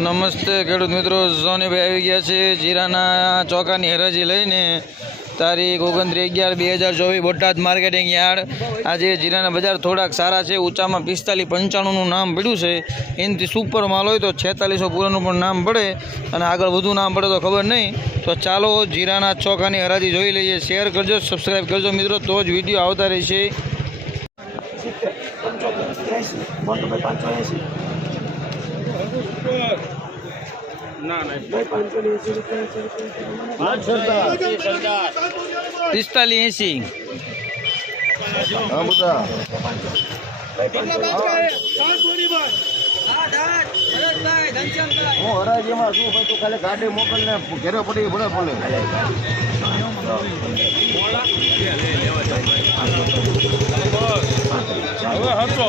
નમસ્તે ખેડૂત મિત્રો, સોનીભાઈ આવી ગયા છે જીરાના ચોકાની હરાજી લઈને. તારીખ ઓગણત્રીસ અગિયાર બે હજાર ચોવીસ, બોટાદ માર્કેટિંગ યાર્ડ. આજે જીરાના બજાર થોડાક સારા છે, ઊંચામાં પિસ્તાલીસ પંચાણુંનું નામ પડ્યું છે. એનાથી સુપર માલ હોય તો છેતાલીસો પૂરાનું પણ નામ પડે. અને આગળ વધુ નામ પડે તો ખબર નહીં. તો ચાલો જીરાના ચોખાની હરાજી જોઈ લઈએ. શેર કરજો સબસ્ક્રાઈબ કરજો મિત્રો. તો જ વીડિયો આવતા રહેશે. પિસ્તાલીસ એંસી હા બધા. હું હરાજીમાં શું ભાઈ તું ખાલી ગાડી મોકલ ને ઘેરે પડી ભલે બોલે પાંચસો.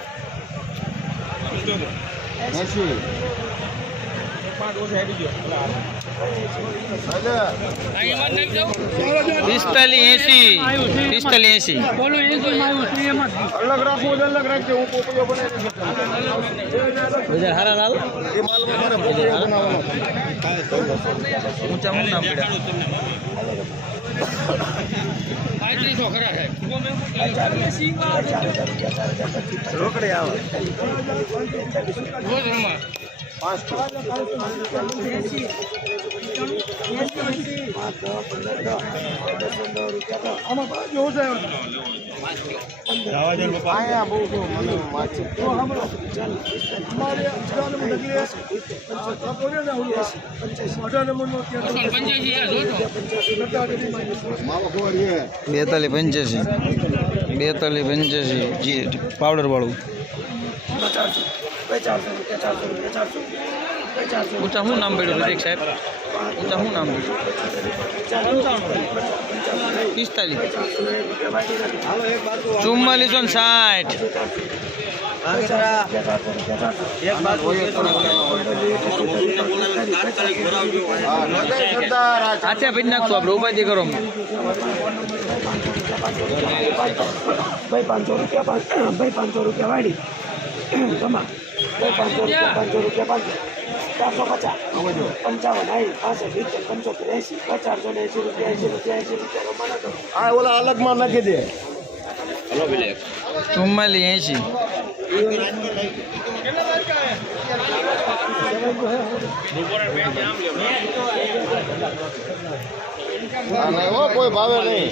એસી પિસ્તાલીસ એંસી પિસ્તાલીસ એંસી અલગ રાખવું અલગ રાખજો હું પોપડીઓ બનાવી બજાર હારા લાલ એ માલ મારે પોપડીઓ બનાવવાનો ઊંચા હું નામ પડ્યા પાંત્રીસો ખરા સાહેબ રોકડી આવે ગોધરામાં પંચ્યાસી. વાંચી પંચ્યાસી. યાર જોજો જી ઊંચા શું નામ પડ્યું પ્રતિક સાહેબ ઊંચા શું નામ પડ્યું પિસ્તાલીસ ચુમ્માલીસો ને સાઠ હાથે ભરી નાખશું આપણે ઉપાધિ કરો ભાઈ પાંચસો રૂપિયા ભાઈ પાંચસો રૂપિયા વાળી જમા. પાંચસો રૂપિયા પાંચસો રૂપિયા પાંચસો. ચારસો પચાસ. પંચાવન આઈ પાસઠ સિત્તેર પંચોતેર એંસી પચાસસો ને એંસી રૂપિયા એંસી રૂપિયા એસી રૂપિયા ઓલા અલગમાં નાખી દે. ચુમ્માલી એંસી હા નહીં હો કોઈ ભાવે નહીં.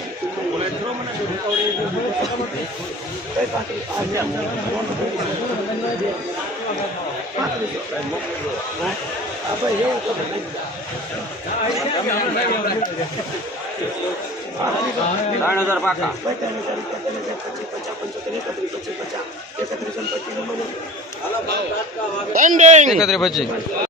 આ ભાઈ એવું તો નહીં. ભાઈ ત્રણ હજાર રૂપિયા ત્રણ હજાર પચીસ પચાસ પંચોતેર એકત્રીસ પચીસ પચાસ એકત્રીસ પચીસ. રમાના એકત્રીસ પચીસ.